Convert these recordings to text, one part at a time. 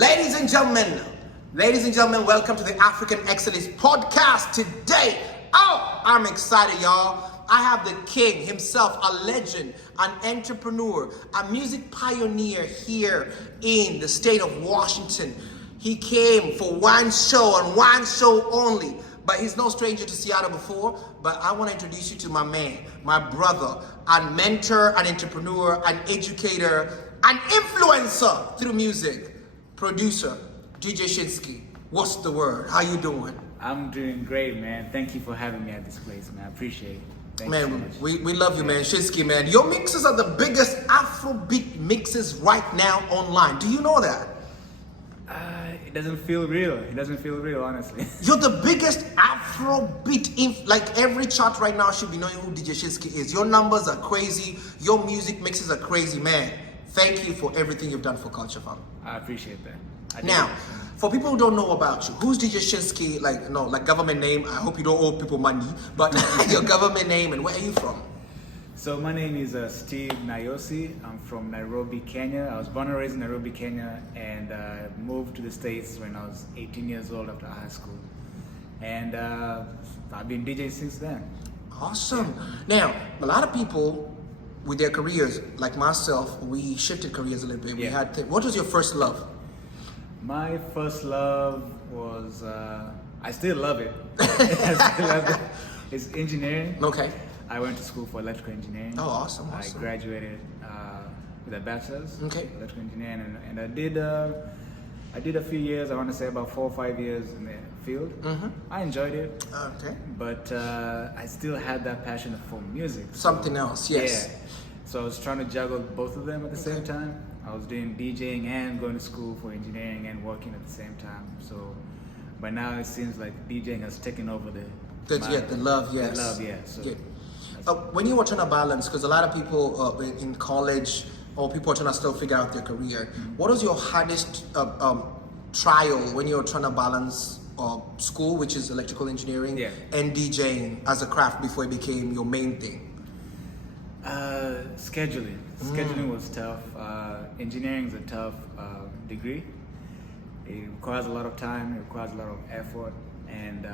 Ladies and gentlemen, welcome to the African Excellence Podcast today. Oh, I'm excited, y'all. I have the king himself, a legend, an entrepreneur, a music pioneer here in the state of Washington. He came for one show and one show only, but he's no stranger to Seattle before. But I want to introduce you to my man, my brother, a mentor, an entrepreneur, an educator, an influencer through music, producer, DJ Shinsky. What's the word? How you doing? I'm doing great, man. Thank you for having me at this place, man. I appreciate it. Thank you so Man, much. we love you, man. Shinsky, man. Your mixes are the biggest Afrobeat mixes right now online. Do you know that? It doesn't feel real. It doesn't feel real, honestly. You're the biggest Afrobeat. Like every chart right now should be knowing who DJ Shinsky is. Your numbers are crazy. Your music mixes are crazy, man. Thank you for everything you've done for Culture Fam. I appreciate that. I do. Now, for people who don't know about you, who's DJ Shinsky? Like government name. I hope you don't owe people money, but your government name and where are you from? So my name is Steve Nayosi. I'm from Nairobi, Kenya. I was born and raised in Nairobi, Kenya, and moved to the States when I was 18 years old after high school. And I've been DJing since then. Awesome. Now, a lot of people with their careers, like myself, we shifted careers a little bit. Yeah. What was your first love? My first love was, I still love it. I still love it. It's engineering. Okay. I went to school for electrical engineering. Oh, awesome. I graduated with a bachelor's Okay. in electrical engineering, and I did a few years. I want to say about 4 or 5 years in the field. Mm-hmm. I enjoyed it, Okay. but I still had that passion for music. Something else, yes. Yeah. So I was trying to juggle both of them at the same time. I was doing DJing and going to school for engineering and working at the same time. So, but now it seems like DJing has taken over the The love, yes. The love, yeah. So. Yeah. When you were trying to balance, because a lot of people in college or people are trying to still figure out their career, what was your hardest trial when you were trying to balance school, which is electrical engineering, Yeah. and DJing as a craft before it became your main thing? Scheduling. Scheduling was tough. Engineering is a tough degree. It requires a lot of time. It requires a lot of effort, and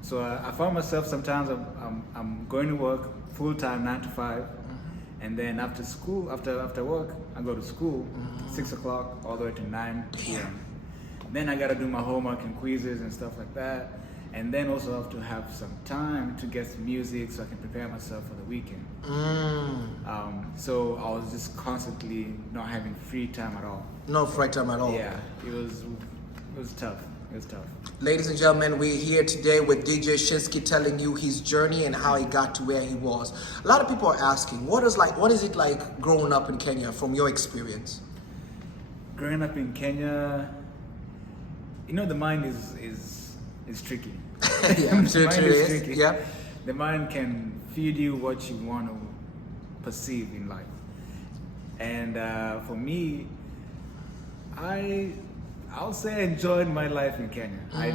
so I found myself sometimes I'm going to work full time 9 to 5, and then after school, after work, I go to school 6 o'clock all the way to 9 p.m. Then I gotta do my homework and quizzes and stuff like that. And then also have to have some time to get some music so I can prepare myself for the weekend. So I was just constantly not having free time at all. No free time at all. Yeah, it was tough. It was tough. Ladies and gentlemen, we're here today with DJ Shinsky telling you his journey and how he got to where he was. A lot of people are asking, what is it like growing up in Kenya from your experience? Growing up in Kenya, the mind is tricky. Yeah, I'm sure The it mind is is. tricky. Yeah. The mind can feed you what you want to perceive in life. And for me, I'll say I enjoyed my life in Kenya. I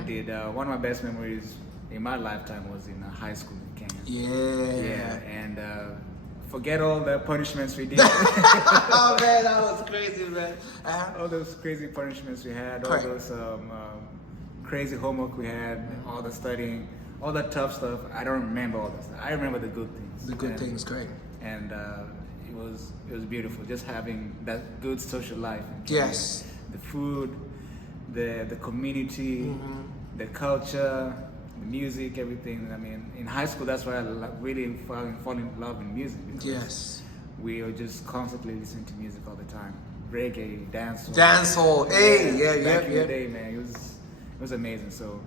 did. One of my best memories in my lifetime was in high school in Kenya. Yeah. And forget all the punishments we did. Oh man, that was crazy, man. All those crazy punishments we had, all Correct. those crazy homework we had, all the studying, all that tough stuff. I don't remember all that stuff. I remember the good things. The good things, great. And it was beautiful, just having that good social life. in Kenya. Yes. The food, the community, the culture, the music, everything. I mean, in high school, that's why I really fall in love in music. Because Yes. we were just constantly listening to music all the time. Reggae, dancehall. Dancehall, hey, Back in yeah. the day, man, it was amazing. So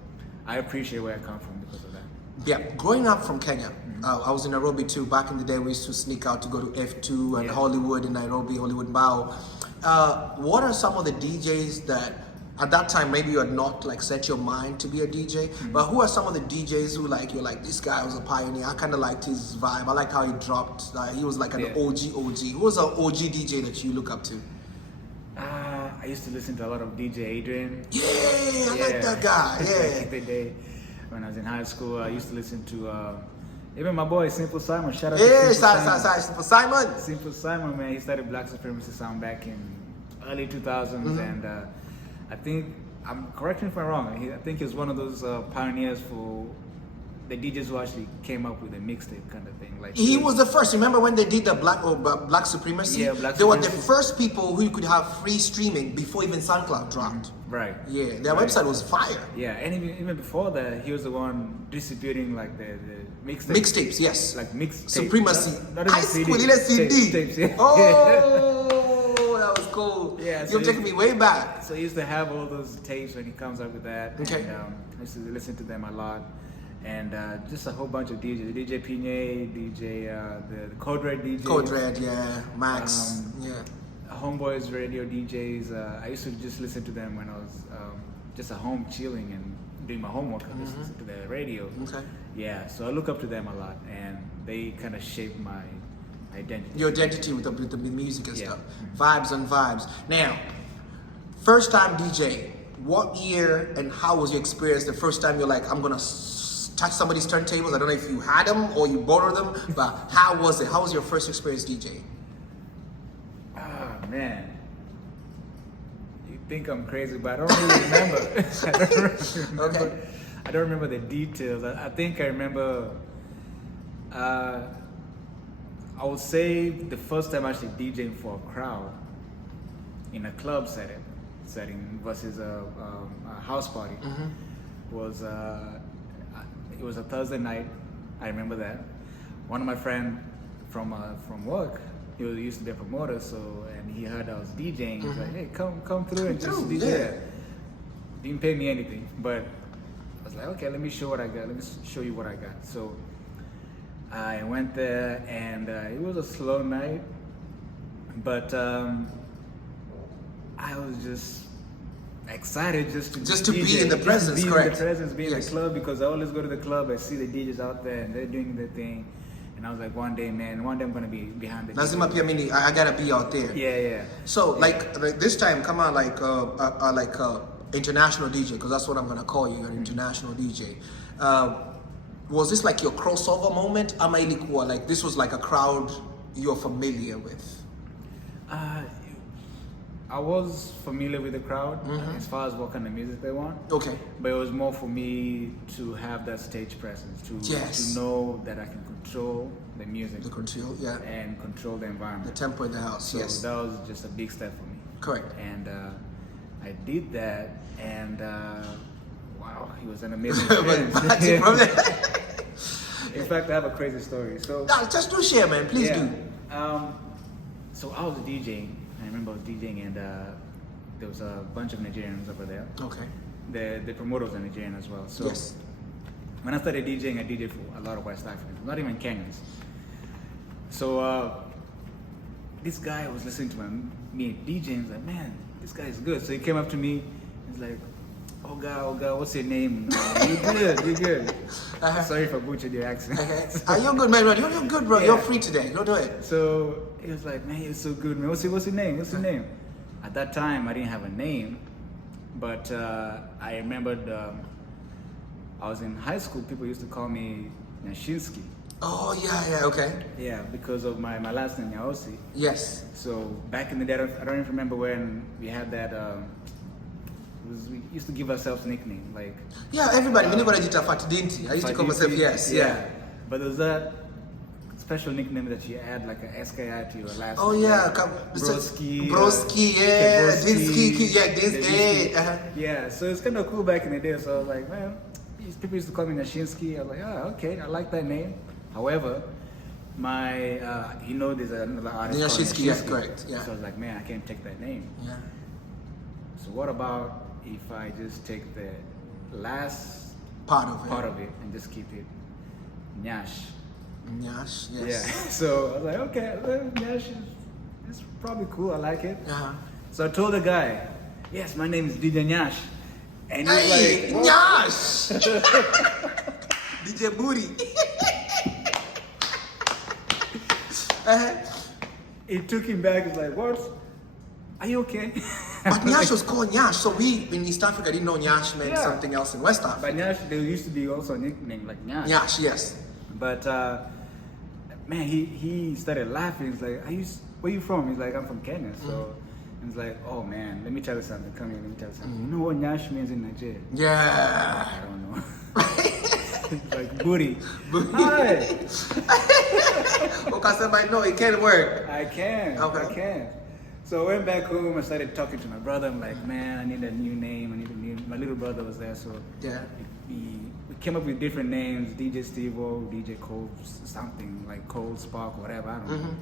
I appreciate where I come from because of that. Yeah, growing up from Kenya, I was in Nairobi too. Back in the day, we used to sneak out to go to F2 and Yeah. Hollywood in Nairobi, Hollywood Bao. What are some of the DJs that, at that time, maybe you had not like set your mind to be a DJ, but who are some of the DJs who you're like, this guy was a pioneer. I kind of liked his vibe. I liked how he dropped. He was like an Yeah. OG. Who was an OG DJ that you look up to? I used to listen to a lot of DJ Adrian. Yeah, I like that guy. Back Yeah. in the day, when I was in high school, I used to listen to even my boy Simple Simon. Shout out Yeah, to Simple Simon. Simon. Simple Simon, man, he started Black Supremacy Sound back in early 2000s, and I think correct me if I'm wrong. I think he's one of those pioneers for the DJs who actually came up with a mixtape kind of thing. Like He was the first. Remember when they did the Black Supremacy? Yeah, Black They were the Supremacy. first people who could have free streaming before even SoundCloud dropped. Right. Yeah, their Right. website was fire. Yeah, and even before that, he was the one distributing like the mixtape. Mixtapes, yes. Like mixtape. Supremacy. Not even High CD. school, ile CD. Tapes, yeah. Oh, that was cool. Yeah, so You're taking me way back. So he used to have all those tapes when he comes up with that. Okay. And, I used to listen to them a lot. And just a whole bunch of DJs. DJ Pine, DJ, the Code Red DJ. Code Red, yeah. Max, yeah. Homeboys Radio DJs. I used to just listen to them when I was just at home chilling and doing my homework. I just listen to the radio. Okay. Yeah, so I look up to them a lot, and they kind of shape my identity. Your identity with the music and Yeah. stuff. Vibes on vibes. Now, first time DJ, what year and how was your experience the first time you're like, I'm gonna touch somebody's turntables? I don't know if you had them or you borrowed them, but how was it? How was your first experience DJing? Ah, man. You think I'm crazy, but I don't really remember. I don't really remember. Okay. I don't remember the details. I think I remember. I would say the first time actually DJing for a crowd in a club setting versus a house party was it was a Thursday night. I remember that. One of my friend from work, he used to be a promoter, and he heard I was DJing. He was like, "Hey, come through and just through, DJ." yeah. Didn't pay me anything, but I was like, "Okay, let me show what I got. Let me show you what I got." So I went there, and it was a slow night, but I was just excited just to be DJ, in the presence, be in correct. the presence, be in Yes. the club, because I always go to the club, I see the DJs out there and they're doing their thing, and I was like, one day I'm gonna be behind the Lazima pia mini, I gotta be out there. Yeah. So like this time, come on, like international DJ, because that's what I'm gonna call you, an international DJ. Was this like your crossover moment? Ama ilikuwa like this was like a crowd you're familiar with? I was familiar with the crowd as far as what kind of music they want. Okay. But it was more for me to have that stage presence, to know that I can control the music The control, yeah. and control the The environment. tempo in the house, So yes. that was just a big step for me. Correct. And I did that, and wow, it was an amazing But experience. see, from there- In fact, I have a crazy story. So Nah, just do share, man. Please do. So I was DJing. I remember I was DJing, and there was a bunch of Nigerians over there. Okay. The promoters are Nigerian as well. So Yes. when I started DJing, I DJed for a lot of West Africans, not even Kenyans. So this guy was listening to me DJing. He's like, "Man, this guy is good." So he came up to me. He's like, "Oh God, what's your name?" You good? Sorry if I butchered your accent. You're good, man. You're good, bro. Yeah. You're free today. Don't do it. So he was like, "Man, you're so good, man. What's your name? What's your name?" At that time, I didn't have a name, but I remembered I was in high school. People used to call me Nyashinsky. Oh, yeah, okay. Yeah, because of my last name, Nyaosi. Yes. So back in the day, I don't even remember when we had that. We used to give ourselves nickname like. Yeah, everybody. We never did Fatidinti. I used to call myself, yes. Yeah. But there's that special nickname that you add like a SKI to your last Oh, name. yeah. Like Broski. Broski, yeah. Kebroski, Dinsky, yeah. Dinsky. Yeah, so it's kind of cool back in the day. So I was like, man, these people used to call me Nashinsky. I was like, okay, I like that name. However, my, there's another artist called Nyashinsky, yes, correct, yeah. So I was like, man, I can't take that name. Yeah. So what about if I just take the last Part of it. and just keep it Nyash? Nyash, Yeah. yes. So I was like, okay, well, Nyash is probably cool. I like it. Uh-huh. So I told the guy, yes, my name is DJ Nyash. And he was Hey, like, Nyash! DJ Booty. it took him back. He's like, what? Are you okay? But Nyash was called Nyash, so we in East Africa didn't know Nyash meant Yeah. something else in West Africa. But Nyash, there used to be also a nickname like Nyash. Nyash, yes. But man, he started laughing. He's like, where you from? He's like, I'm from Kenya. So And it's like, oh man, let me tell you something. Come here, let me tell you something. You know what Nyash means in Nigeria? Yeah. I don't know. It's like booty. Hi. Okay, somebody know it can't work. I can. Okay. I can. So I went back home. I started talking to my brother. I'm like, man, I need a new name. I need a new. My little brother was there, so Yeah. we came up with different names: DJ Steve-O, DJ Cole, something like Cold Spark, whatever. I don't know.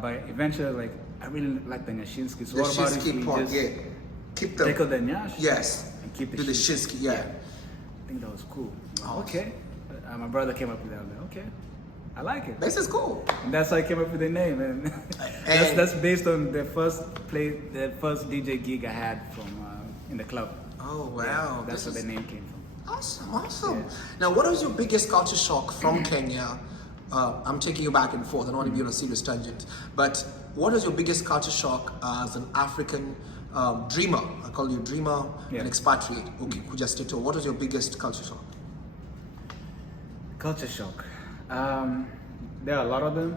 But eventually, like, I really like the Nyashinsky. So The what about if Shinsky we part, just yeah. Keep the take out the Nyash? yes. And keep the Do the Shinsky. Shinsky, yeah. I think that was cool. Awesome. Okay. My brother came up with that. I was like, okay, I like it. This is cool. And that's how I came up with the name, and that's based on the first DJ gig I had from in the club. Oh wow. Yeah, that's This where is the name came from. awesome. Yeah. Now, what was your biggest culture shock from Kenya? I'm taking you back and forth. I don't want to be on a serious tangent. But what was your biggest culture shock as an African dreamer? I call you dreamer, Yeah. an expatriate. Okay, Kuja Stato. What was your biggest culture shock? Culture shock. There are a lot of them.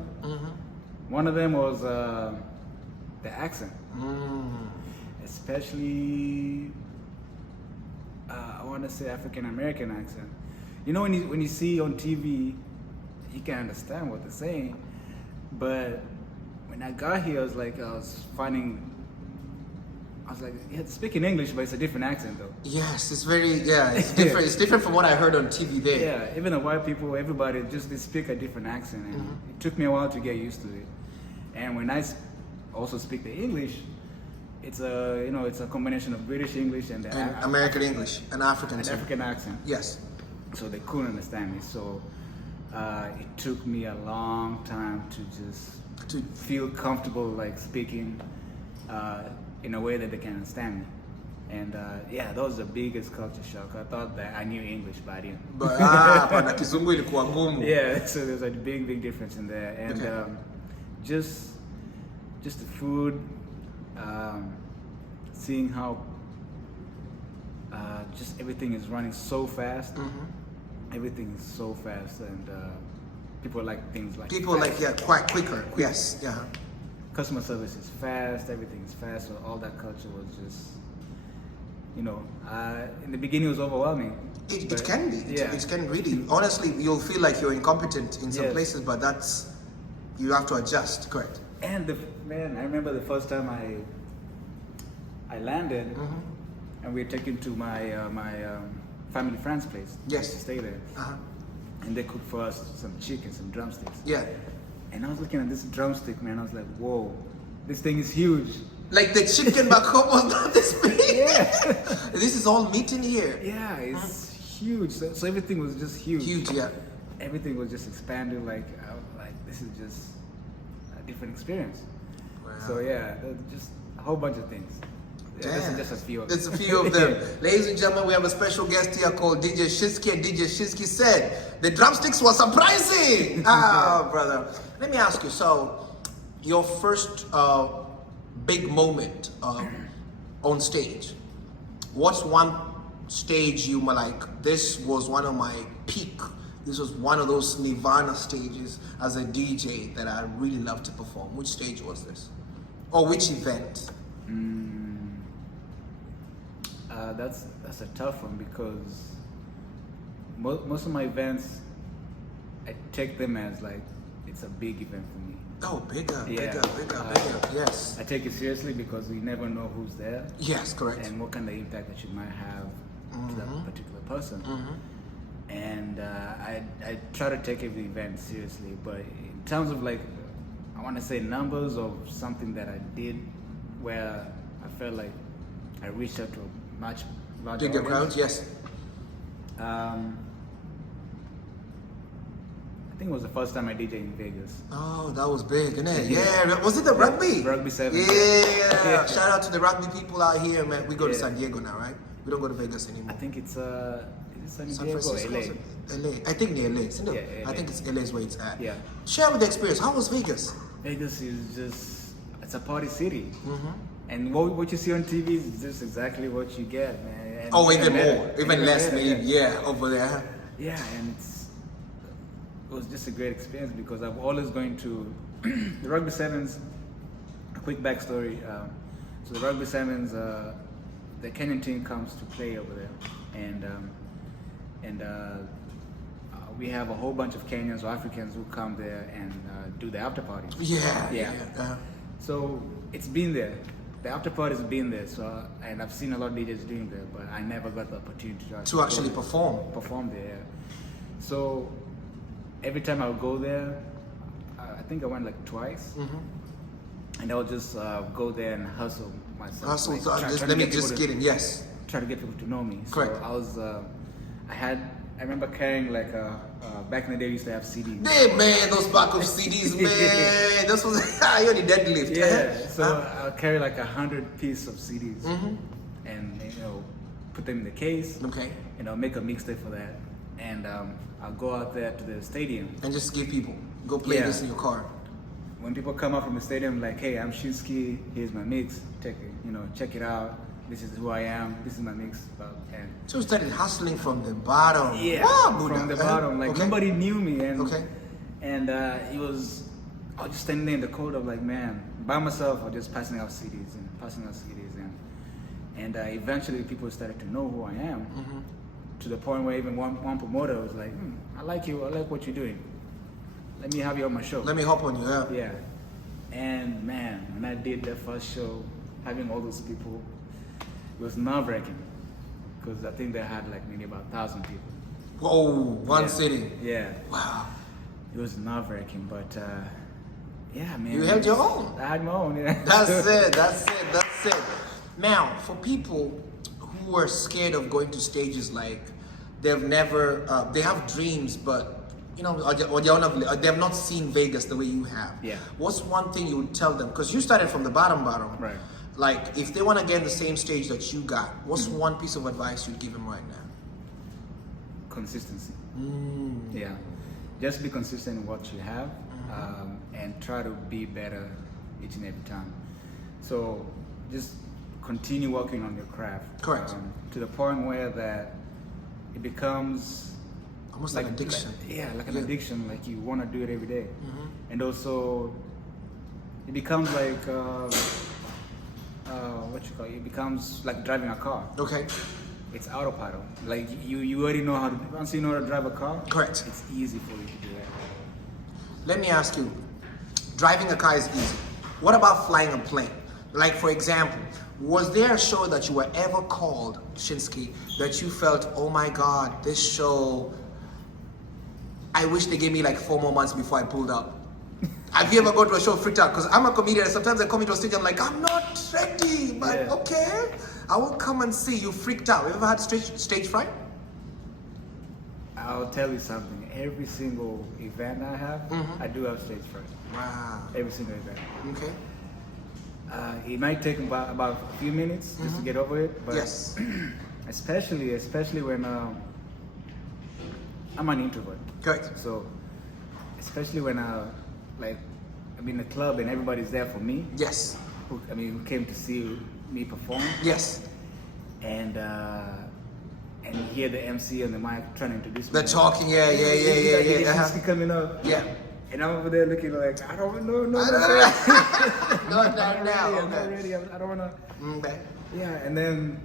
One of them was the accent, especially I want to say African American accent. You know, when you see on TV, you can understand what they're saying, but when I got here, I was like, yeah, speaking English, but it's a different accent though. Yes, it's very it's different. It's different from what I heard on TV there. Yeah, even the white people, everybody they speak a different accent, and it took me a while to get used to it. And when I also speak the English, it's a combination of British English and the And American English and African. too. African accent. Yes. So they couldn't understand me. So it took me a long time to just To feel comfortable like speaking in a way that they can understand me. And that was the biggest culture shock. I thought that I knew English, but I didn't. but pana kizungu ilikuwa ngumu. Yeah, so there's a big difference in there. And Okay. just the food, seeing how just everything is running so fast. Everything is so fast, and people like things like People fast. like quite quicker. Yes. Yeah. Customer service is fast, everything is fast, so all that culture was just, in the beginning it was overwhelming. It but- can be. Yeah. It can really. Honestly, you'll feel like you're incompetent in some Yes. places, but you have to adjust. Correct. And I remember the first time I landed, and we were taken to my family friend's place. Yes. To stay there, and they cooked for us some chicken, some drumsticks. Yeah. And I was looking at this drumstick, man. I was like, whoa, this thing is huge. Like the chicken back home was not this big. Yeah. This is all meat in here. Yeah, it's huge. So everything was just huge. Huge. Yeah. Everything was just expanded. Like this is just a different experience. Wow. So yeah, just a whole bunch of things. Yeah, this is Damn. just a few of There's them. a few of them. Ladies and gentlemen, we have a special guest here called DJ Shinsky, and DJ Shinsky said the drumsticks were surprising. Brother. Let me ask you. So, your first big moment on stage. What's one stage you were like? This was one of my peak. This was one of those Nirvana stages as a DJ that I really loved to perform. Which stage was this, or which event? That's a tough one because most of my events, I take them as like it's a big event for me. Oh, bigger. Yeah. Yes. I take it seriously because we never know who's there Yes, correct. and what kind of impact that you might have to that particular person. And I try to take every event seriously, but in terms of like, I want to say numbers of something that I did where I felt like I reached out to a much larger Bigger audience. crowds, yes. I think it was the first time I DJ in Vegas. Oh, that was big, isn't it? Yeah. Yeah. Was it the rugby? Rugby 7. Yeah. Shout out to the rugby people out here, man. We go to Yeah. San Diego now, right? We don't go to Vegas anymore. I think it's is it San San Diego or Francisco, LA? is it? LA. I think near LA. Isn't it? Yeah, I LA. think it's LA is where it's at. Yeah. Share with the experience. How was Vegas? Vegas is just, it's a party city. And what you see on TV is just exactly what you get, man. And Oh, even better. more. Even less, better, maybe. Yeah, over there. Yeah, and it was just a great experience because I'm always going to the Rugby Sevens. quick backstory. So the Rugby Sevens, the Kenyan team comes to play over there, and we have a whole bunch of Kenyans or Africans who come there and do the after party. Yeah. So it's been there. The after party's been there. So and I've seen a lot of DJs doing that, but I never got the opportunity To actually perform there. Yeah. So every time I would go there, I think I went like twice, and I would just go there and hustle myself. Hustle. Like, Let me just get in. Yes. Try to get people to know me. Correct. So I was, I remember carrying like back in the day we used to have CDs. Hey man, those backup CDs, man. This was you only deadlift. Yeah. So I'll carry like 100 pieces of CDs, and put them in the case. Okay. Make a mixtape for that, and I'll go out there to the stadium. And just give people, go play this in your car. When people come up from the stadium, like, hey, I'm Shinski, here's my mix, check it out. This is who I am. This is my mix. And So you started hustling from the bottom. yeah, Wow, from the bottom. Like nobody knew me, and I was just standing there in the cold of like, man, by myself, or just passing out CDs, and eventually people started to know who I am, to the point where even one promoter was like, I like you, I like what you're doing. Let me have you on my show. Let me hop on you. Yeah. And man, when I did that first show, having all those people, it was nerve-wracking, because I think they had like maybe about 1,000 people. Whoa, one city. Yeah. Wow. It was nerve-wracking, but yeah, man. You held your own. I had my own, yeah. That's it. Now, for people who are scared of going to stages, like they've never, they have dreams, but or they have not seen Vegas the way you have. Yeah. What's one thing you would tell them? Because you started from the bottom. Right. Like, if they want to get in the same stage that you got, what's one piece of advice you'd give them right now? Consistency. Yeah. Just be consistent in what you have, and try to be better each and every time. So just continue working on your craft. Correct. To the point where that it becomes almost like addiction. Like an addiction. Like you want to do it every day. And also it becomes like it becomes like driving a car. Okay. It's autopilot. Like you already know how to, once you know how to drive a car, correct, it's easy for you to do that. Let me ask you, driving a car is easy. What about flying a plane? Like, for example, was there a show that you were ever called, Shinski, that you felt, oh my God, this show, I wish they gave me like 4 more months before I pulled up? Have you ever gone to a show freaked out? Because I'm a comedian and sometimes I come into a stage, I'm like, I'm not ready, but okay, I will come and see. You freaked out. You ever had stage fright? I'll tell you something. Every single event I have, I do have stage fright. Wow. Every single event. Okay. It might take about a few minutes just to get over it, but yes. especially when I'm an introvert. Correct. So especially when I'm in a club and everybody's there for me. Yes. Who came to see me perform. Yes. And you hear the MC on the mic trying to introduce me. They're talking, yeah. Coming up. Yeah. And I'm over there looking like, I don't know. Not now. I'm not ready. I don't want to. Okay. Yeah, and then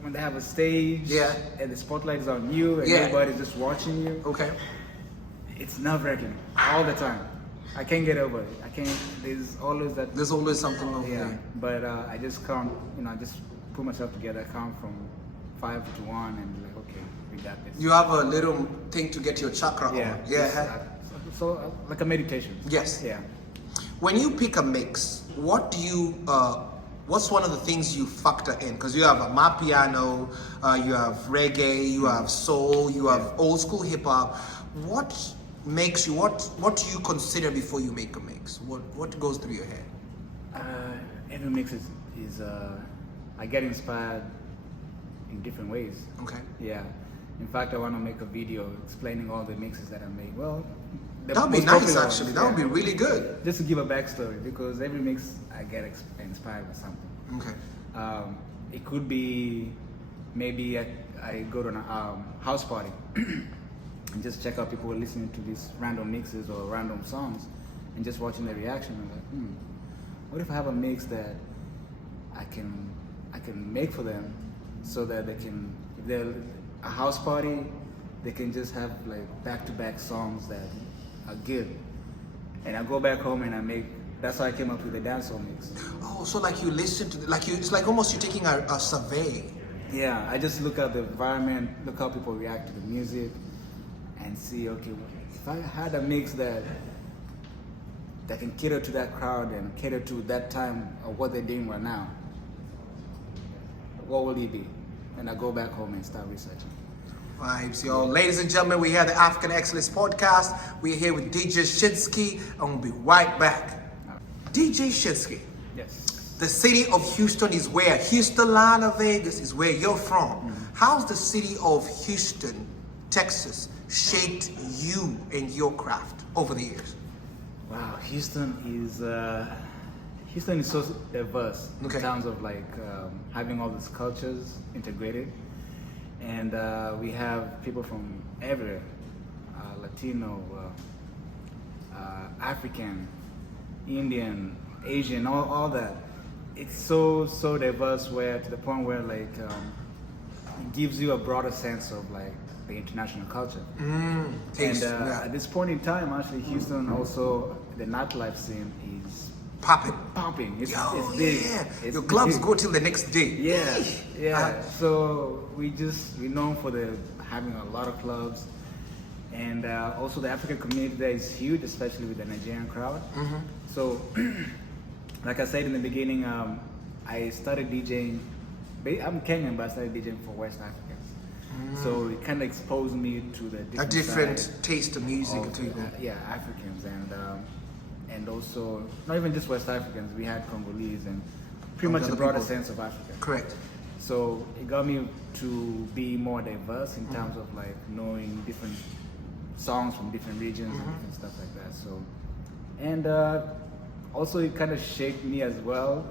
when they have a stage, and the spotlight is on you, and everybody's just watching you. Okay. It's nerve-wracking all the time. I can't get over it. I can't. There's always something over there. But I just can't. I just put myself together. I count from 5 to 1, and like, okay, we got this. You have a little thing to get your chakra on. Yeah. So like a meditation. Yes. Yeah. When you pick a mix, what do you? What's one of the things you factor in? Because you have a Mapiano, you have reggae, you have soul, you have old school hip hop. What makes you? What do you consider before you make a mix? What goes through your head? Every mix is I get inspired in different ways. Okay. Yeah. In fact, I want to make a video explaining all the mixes that I made. Well, that would be nice, actually. That would be really good. Just to give a backstory, because every mix I get inspired by something. Okay. It could be maybe I go to a house party and just check out people who are listening to these random mixes or random songs and just watching the reaction. I'm like, what if I have a mix that I can make for them, so that they can, if they're a house party, they can just have like back-to-back songs that are good. And I go back home and I make. That's how I came up with the dancehall mix. Oh, so like you listen to, it's like almost you're taking a survey. Yeah, I just look at the environment, look how people react to the music, and see, okay, if I had a mix that can cater to that crowd and cater to that time of what they're doing right now, what will it be? And I go back home and start researching. Vibes, yo. Ladies and gentlemen, we have the African Excellence Podcast. We're here with DJ Shinsky, and we'll be right back. DJ Shinsky, Yes. the city of Houston is where? Houston, Las Vegas is where you're from. How's the city of Houston, Texas, shaped you and your craft over the years? Wow, Houston is so diverse Okay. in terms of like having all these cultures integrated, and we have people from everywhere, Latino, African, Indian, Asian, all that. It's so diverse, where to the point where like it gives you a broader sense of like the international culture. Taste, And yeah. at this point in time, actually, Houston also, the nightlife scene is Popping. pumping. It's Yo, big. yeah. It's Your clubs big. go till the next day. Yeah. So we're known for having a lot of clubs, and also the African community there is huge, especially with the Nigerian crowd. So, like I said in the beginning, I started DJing. I'm Kenyan, but I started DJing for West Africans. So it kind of exposed me to the A different side taste of music of, to you. yeah, Africans, and also not even just West Africans. We had Congolese and pretty much other a broader people. sense of Africa. Correct. So it got me to be more diverse in terms of like knowing different songs from different regions and stuff like that. So, and also it kind of shaped me as well.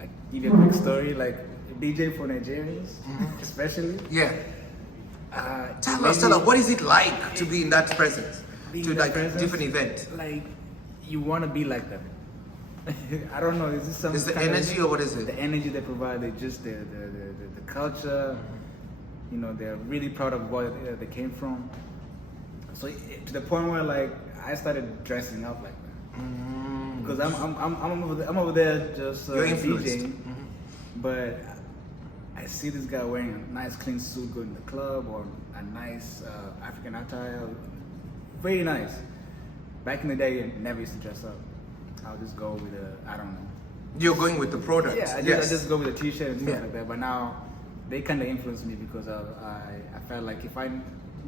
I give you a quick story, like DJ for Nigerians, especially. Yeah. Tell maybe- us, what is it like to be in that presence? being To in like that presence, different event? Like you want to be like them. I don't know. Is this some Is the kind of- energy or what is The it? energy they provide, they just the culture. You know, they're really proud of where they came from. So to the point where like I started dressing up like that, because I'm over there just You're influenced. DJing, but I see this guy wearing a nice clean suit going to the club, or a nice African attire, very nice. Back in the day, I never used to dress up. I'll just go with I don't know. You're going with the product. Yeah, I just go with a t-shirt and stuff Yeah. like that. But now they kind of influenced me, because I felt like if I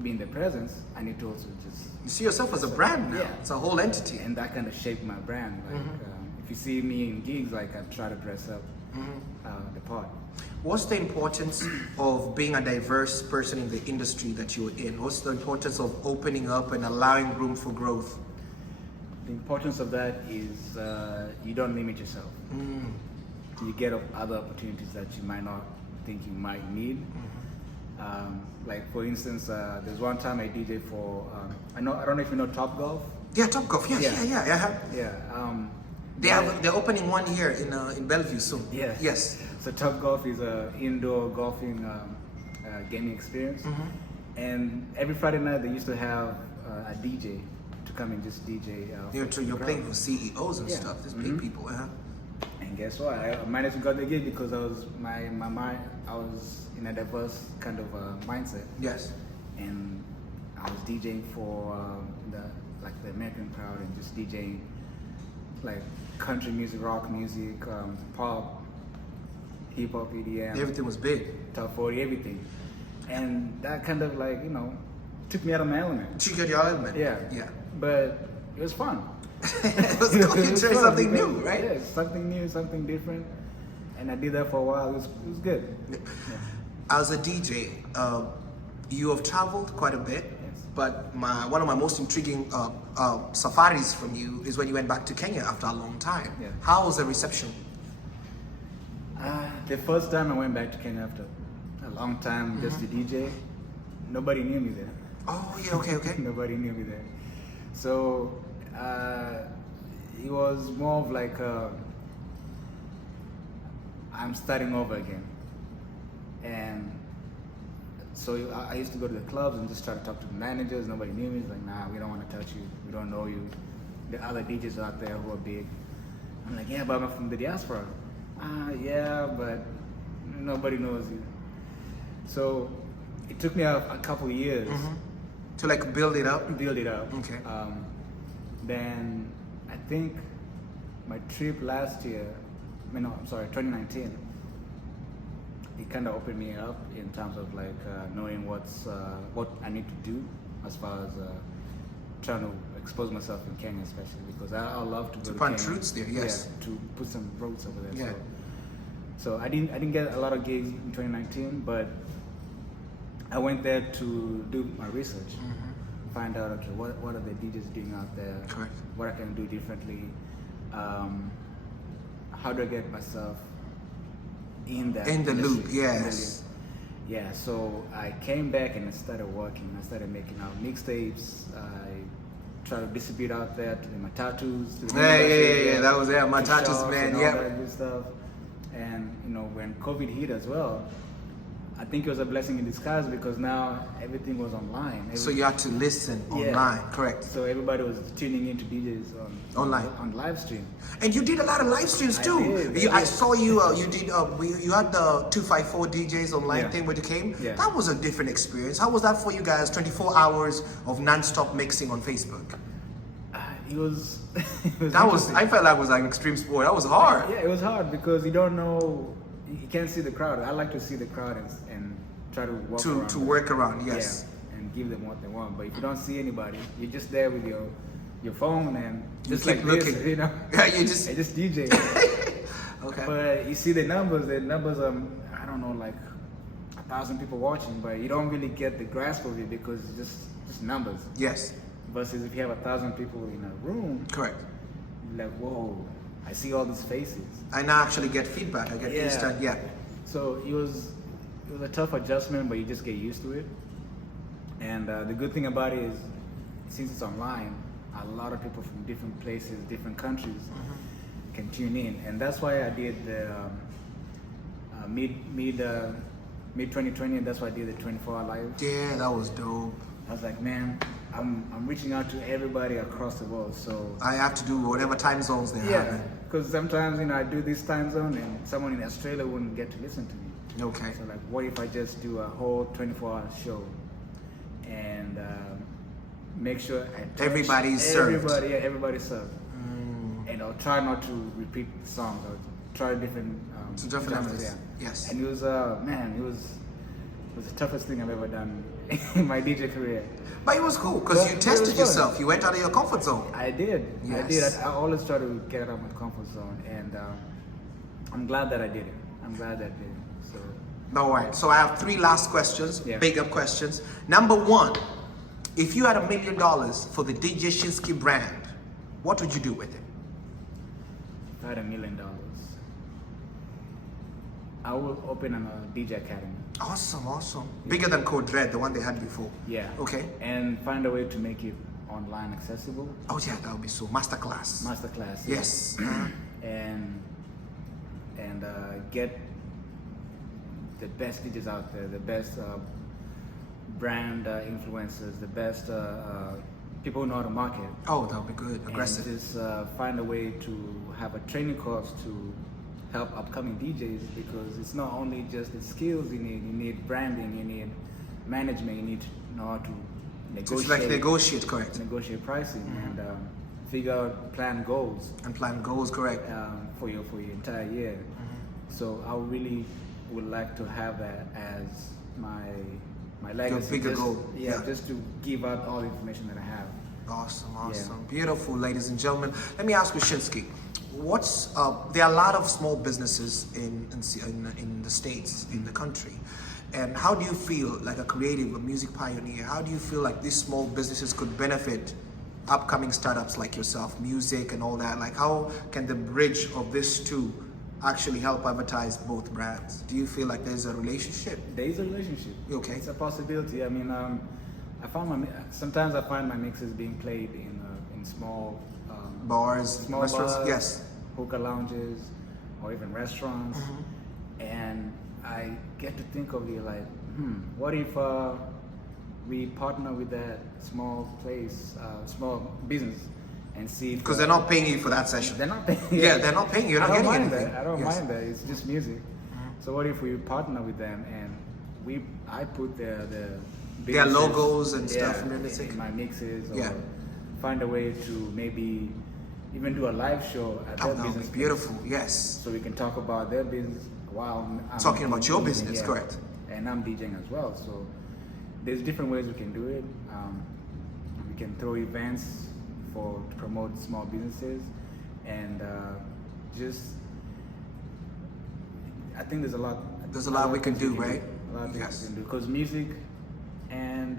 be in their presence, I need to also just, You see yourself as a brand now. Yeah. It's a whole entity. and that kind of shaped my brand. Like if you see me in gigs, like I try to dress up the part. What's the importance of being a diverse person in the industry that you're in? What's the importance of opening up and allowing room for growth? The importance of that is you don't limit yourself. You get other opportunities that you might not think you might need. Like for instance, there's one time I DJ for I don't know if you know Top Golf. Yeah, Top Golf. Yes, Yeah. yeah. They're opening one here in Bellevue soon. Yeah. Yes. So Top Golf is a indoor golfing gaming experience, and every Friday night they used to have a DJ to come and just DJ. You're playing for CEOs and Yeah. stuff. There's big people. And guess what? I managed to get the gig because I was I was in a diverse kind of mindset, Yes. and I was DJing for the American crowd, and just DJing like country music, rock music, pop, hip hop, EDM, Everything was big. top 40, everything, and that kind of like took me out of my element. You got your element. Yeah, Yeah. but it was fun. It was cool. You It was tried fun something because- new, right? Yeah, something new, something different, and I did that for a while. It was good. As a DJ, you have traveled quite a bit, but one of my most intriguing safaris from you is when you went back to Kenya after a long time. Yeah. How was the reception? The first time I went back to Kenya after a long time just to DJ, nobody knew me there. Oh, yeah, okay. Nobody knew me there. So it was more of like I'm starting over again. And so I used to go to the clubs and just try to talk to the managers. Nobody knew me. It's like, nah, we don't want to touch you. We don't know you. The other DJs out there who are big. I'm like, yeah, but I'm from the diaspora. Yeah, but nobody knows you. So it took me a couple years To like build it up. build it up. Okay. Then I think my trip last year, 2019, it kind of opened me up in terms of like knowing what I need to do as far as trying to expose myself in Kenya, especially because I love to go to plant Kenya. roots there, yes. Yeah, to put some roots over there. Yeah. So I didn't get a lot of gigs in 2019, but I went there to do my research, find out okay what are the DJs doing out there, Correct. what I can do differently, how do I get myself in that In the loop, industry, in the yes. loop. Yeah, so I came back and I started working. I started making out mixtapes. I tried to distribute out there to the Matatus. To the Yeah. That was to Matatus, shops man. and all Yeah. that good stuff. And when COVID hit as well, I think it was a blessing in disguise because now everything was online. So you had to listen Yeah. online, correct? So everybody was tuning into DJs Online. on live stream. And you did a lot of live streams I too. did. I saw you. You did. You had the 254 DJs online Yeah. thing when you came. Yeah. That was a different experience. How was that for you guys? 24 hours of non-stop mixing on Facebook. It was. It was That was. interesting. I felt like it was like an extreme sport. That was hard. Yeah, it was hard because you don't know, you can't see the crowd. I like to see the crowd and try to walk around To them. work around. Yes. Yeah, and give them what they want. But if you don't see anybody, you're just there with your phone and You just keep like looking. this, you know. Yeah, you just- I just DJ. Okay. But you see the numbers are, I don't know, like 1,000 people watching, but you don't really get the grasp of it because it's just numbers. Yes. Versus if you have 1,000 people in a room, Correct. you're like, whoa, I see all these faces. I now actually get feedback. I get Yeah. instant. Yeah. So it was a tough adjustment, but you just get used to it. And the good thing about it is, since it's online, a lot of people from different places, different countries, can tune in, and that's why I did the mid 2020, and that's why I did the 24-hour live. Yeah, that was dope. I was like, man, I'm reaching out to everybody across the world. So I have to do whatever time zones they yeah, have. because sometimes I do this time zone, and someone in Australia wouldn't get to listen to me. Okay. So like, what if I just do a whole 24-hour show and make sure I touch Everybody's served. everybody's served. And I'll try not to repeat the songs. I'll try different So different genres, elements. Yes. And it was it was the toughest thing I've ever done in my DJ career. But it was cool because But you it tested was fun. yourself. You went out of your comfort zone. I did. I Yes. did. I always try to get out of my comfort zone, and I'm glad that I did it. I'm glad that I did it. So All right. So I have 3 last questions, Yeah. big up questions. Number 1, if you had $1 million for the DJ Shinsky brand, what would you do with it? if I had $1 million, I would open a DJ academy. Awesome. Bigger than Code Red, the one they had before. Yeah. Okay. And find a way to make it online accessible. Oh yeah, that would be so. Masterclass. Masterclass. Yes. And get the best DJs out there, the best brand influencers, the best people who know how to market. Oh, that would be good. Aggressive. And just find a way to have a training course to help upcoming DJs, because it's not only just the skills you need branding, you need management, you need to know how to So it's like negotiate, correct? negotiate pricing and figure out plan goals And plan goals, correct? for your entire year. So I really would like to have that as my legacy. bigger just, goal, Yeah, yeah. just to give out all the information that I have. Awesome. Beautiful, ladies and gentlemen. Let me ask you, Shinsky, there are a lot of small businesses in the States, in the country. And how do you feel, like a creative, a music pioneer, how do you feel like these small businesses could benefit upcoming startups like yourself, music and all that? Like, how can the bridge of this two actually help advertise both brands? Do you feel like there's a relationship? There is a relationship. Okay. It's a possibility. I mean, sometimes I find my mixes being played in small Bars, small restaurants, bars, yes. hookah lounges, or even restaurants. And I get to think of it like, what if we partner with that small place, small business, and see if Because they're not paying you for that session. they're not paying. Yeah, they're not paying you. You're not I don't getting mind anything. that. I don't Yes. mind that. It's just music. So what if we partner with them and I put their businesses, logos and stuff in their music? in my mixes, or Yeah. find a way to maybe even do a live show at Oh, their that would business be place. beautiful. Yes. So we can talk about their business while I'm Talking about your DJing, business, correct. And I'm DJing as well. So there's different ways we can do it. We can throw events to promote small businesses, and just I think there's a lot. There's a lot we can things do, right? A lot of things Yes. we can do because music and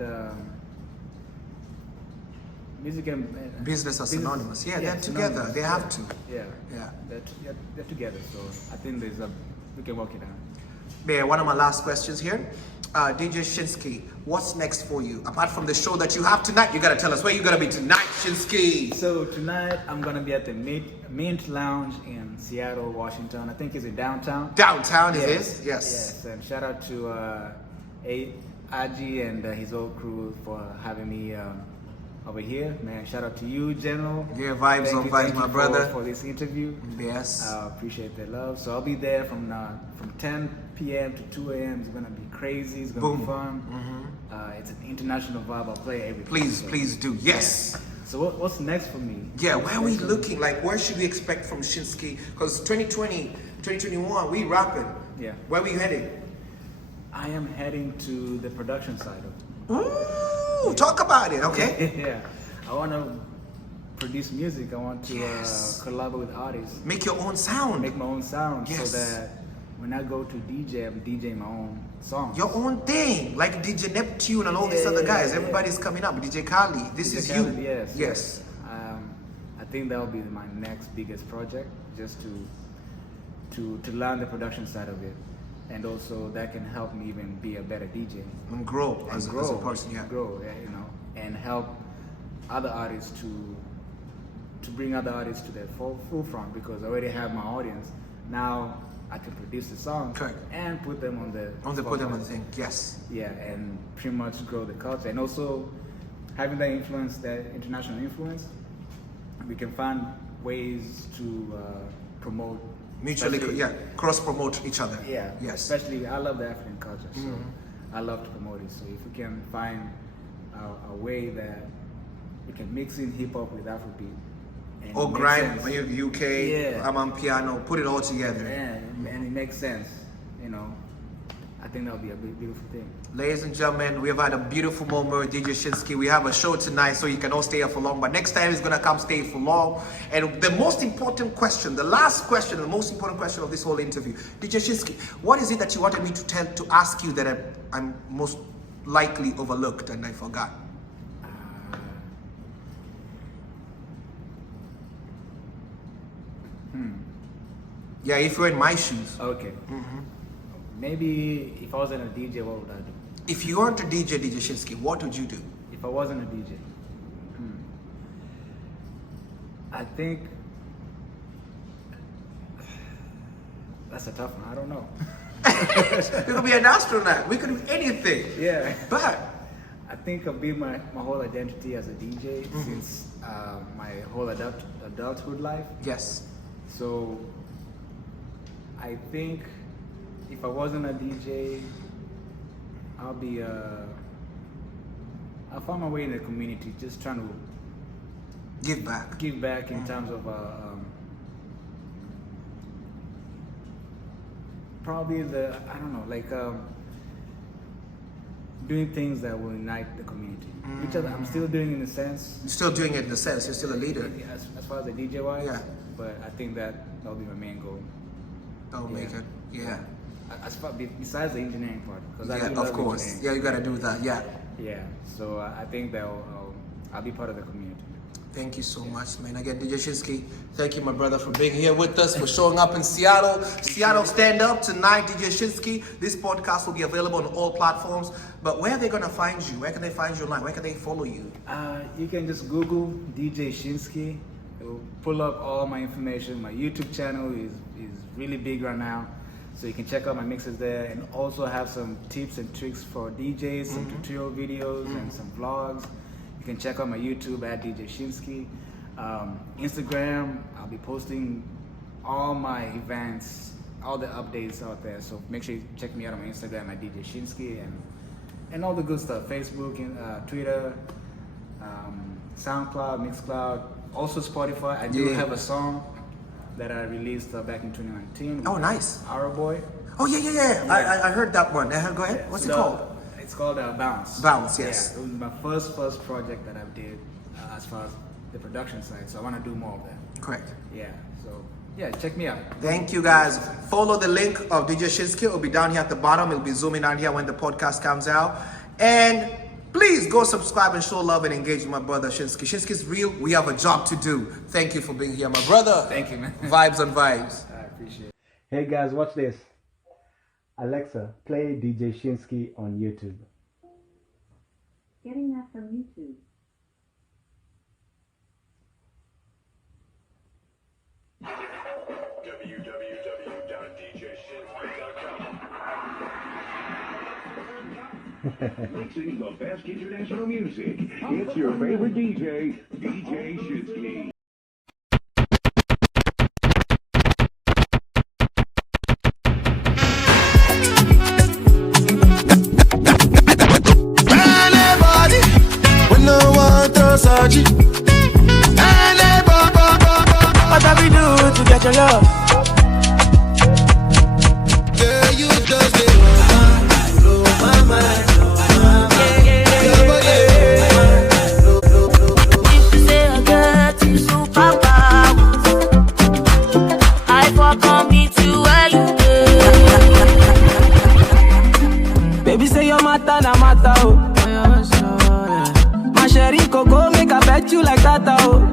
Business are synonymous. Yeah, they're it's together. synonymous. They have to. Yeah, Yeah. they're together. So I think we can work it out. Yeah, one of my last questions here. DJ Shinski, what's next for you? Apart from the show that you have tonight, you gotta tell us where you gotta be tonight, Shinski. So tonight I'm gonna be at the Mint Lounge in Seattle, Washington. I think it's in downtown. Downtown it Yes. is? Yes. And shout out to Aji and his whole crew for having me over here. Man, shout out to you, General. Yeah, vibes on vibes, my brother. for this interview. Yes. Appreciate the love. So I'll be there from 10 p.m. to 2 a.m. It's gonna be crazy. It's gonna Boom. be fun. It's an international vibe. I'll play everything. Please, So- please do. Yes. So what's next for me? Yeah, where are we Next for me? looking? Like, where should we expect from Shinski? Because 2020, 2021, we rapping. Yeah. Where we heading? I am heading to the production side of it. Ooh, talk about it, okay? Yeah, I want to produce music. I want to Yes. collaborate with artists, Make your own sound. make my own sound, Yes. so that when I go to DJ, I'm DJing my own songs. Your own thing, like DJ Neptune and all these other guys. Yeah. Everybody's coming up. DJ Kali, this DJ is Khaled, you. Yes. Yes. I think that will be my next biggest project, just to learn the production side of it, and also that can help me even be a better DJ. And grow And as a person, yeah. grow, and help other artists to bring other artists to the forefront, because I already have my audience. Now I can produce the songs Correct. and put them on the Put them on forefront. the thing. Yes. Yeah, and pretty much grow the culture, and also having that influence, that international influence, we can find ways to promote Mutually, especially- yeah, cross promote each other. yeah, Yes. especially I love the African culture, so I love to promote it. So if we can find a way that we can mix in hip hop with Afrobeat, and Or it makes grind sense. on your UK, Yeah. I'm on piano, put it all together. Yeah, and it makes sense, I think that would be a beautiful thing. Ladies and gentlemen, we have had a beautiful moment with DJ Shinski. We have a show tonight, so you can all stay here for long. But next time he's gonna come stay for long. And the most important question, the last question, the most important question of this whole interview, DJ Shinski, what is it that you wanted me to ask you that I'm most likely overlooked and I forgot? Yeah, if you're in my shoes. Okay. Maybe if I wasn't a DJ, what would I do? If you weren't a DJ Shinski, what would you do? If I wasn't a DJ, I think that's a tough one. I don't know. You could be an astronaut. We could be anything. Yeah, But I think I've built my whole identity as a DJ since my whole adulthood life. yes, So I think if I wasn't a DJ, I'll find my way in the community, just trying to give back. give back in terms of probably doing things that will unite the community, which I'm still doing in a sense. You're still doing it in the sense. You're still a leader. As far as the DJ wise, Yeah. but I think that'll be my main goal. That'll make it. Yeah. As far besides the engineering part, because I Yeah, do of love course. engineering. Yeah, you gotta do that. Yeah. Yeah, so I think that I'll be part of the community. Thank you so much, man. Again, DJ Shinski, thank you, my brother, for being here with us, for showing up in Seattle. Seattle Stand Up tonight, DJ Shinski. This podcast will be available on all platforms. But where are they gonna find you? Where can they find you online? Where can they follow you? You can just Google DJ Shinski, It will pull up all my information. My YouTube channel is really big right now, so you can check out my mixes there, and also have some tips and tricks for DJs, some tutorial videos and some vlogs. You can check out my YouTube at DJ Shinsky. Instagram, I'll be posting all my events, all the updates out there. So make sure you check me out on my Instagram at DJ Shinsky, and all the good stuff. Facebook and Twitter, SoundCloud, Mixcloud, also Spotify. I do have a song that I released back in 2019. Oh, nice. Our Boy. Oh, yeah. I heard that one. Go ahead. What's it called? It's called Bounce. Bounce, yes. Yeah, it was my first project that I did as far as the production side. So I want to do more of that. Correct. Yeah. So yeah, check me out. Thank you, guys. Follow the link of DJ Shinsky. It'll be down here at the bottom. It'll be zooming down here when the podcast comes out. And please go subscribe and show love and engage with my brother Shinsky. Shinsky's real. We have a job to do. Thank you for being here, my brother. Thank you, man. Vibes on vibes. I appreciate it. Hey guys, watch this. Alexa, play DJ Shinsky on YouTube. Getting that from YouTube. Mixing the best international music. It's your favorite DJ, DJ Shinsky. Anybody, when no one throws at you. Anybody, what have we do to get your love? Girl, you just get blow my mind. Baby say your matter na matter oh. My sherry coco make I bet you like that oh.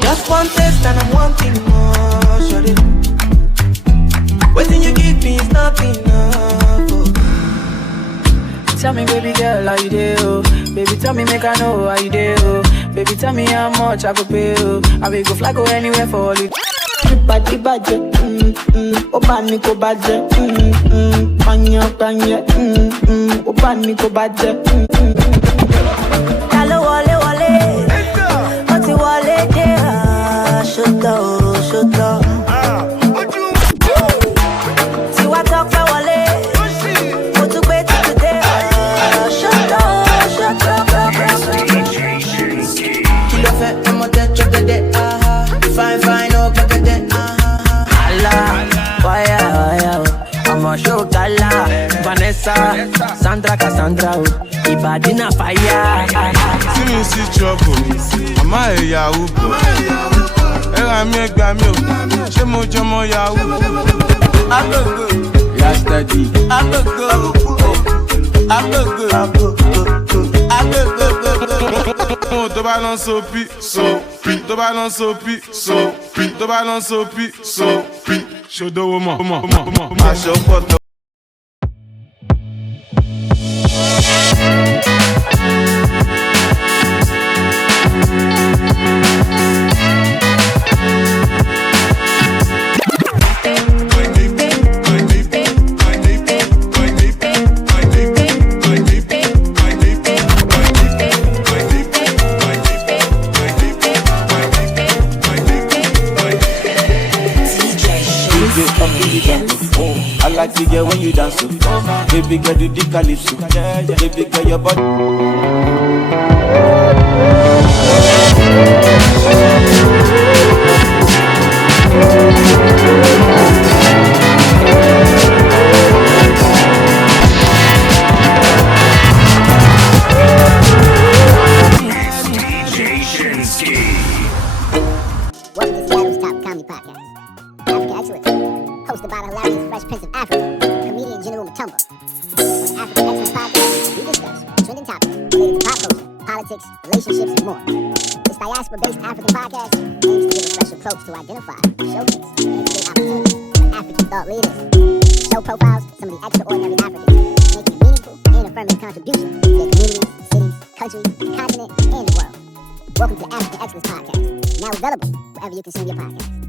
Just one taste and I'm wanting more, shorty. Waiting you give me is not enough oh. Tell me baby girl how you do oh. Baby tell me make I know how you do oh. Baby tell me how much I could pay oh. I will go fly go anywhere for all you. Body budget, Obani ko budget, Panya, Obani ko budget. Hello, wale, Oti wale de shut up. See what talk for wale, what to wait today. Shut up. Kilo fait un motet chop de dé, fine, oh, claque de Waya, I'm a show gala. Vanessa, Sandra Cassandra, Ibadina fire. See me see trouble, I'm a Yahoo boy. I make Gamio, Chemo Yahoo. Yesterday, to balance so pi, to balance so pi, to balance so pi, show the woman, I show for the. I like to get when you dance so baby girl do the calypso. Baby girl your body. Welcome to Seattle's Top Comedy Podcast. African Excellence, hosted by the hilarious Fresh Prince of Africa, comedian General Matumba. On the African Excellence Podcast, we discuss trending topics related to pop culture, politics, relationships, and more. This diaspora-based African podcast aims to give a fresh approach to identify, showcase, and educate opportunities for African thought leaders. Show profiles of some of the extraordinary Africans, making meaningful and affirmative contributions to their communities, cities, countries, continent, and the world. Welcome to the African Excellence Podcast. Now available wherever you consume your podcast.